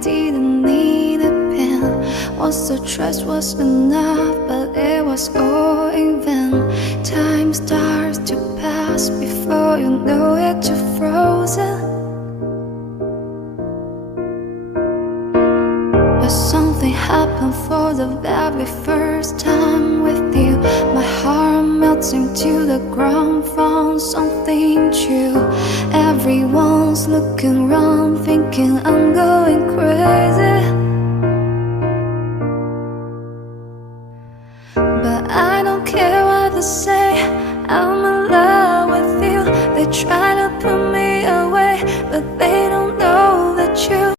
didn't need a pen. Once the trust was enough, but it was all in vain. Time starts to pass before you know it, you're frozen. But something happened for the very first time with you. My heart melts into the ground, found something true. Everyone's looking around, thinking I'm going crazy. But I don't care what they say.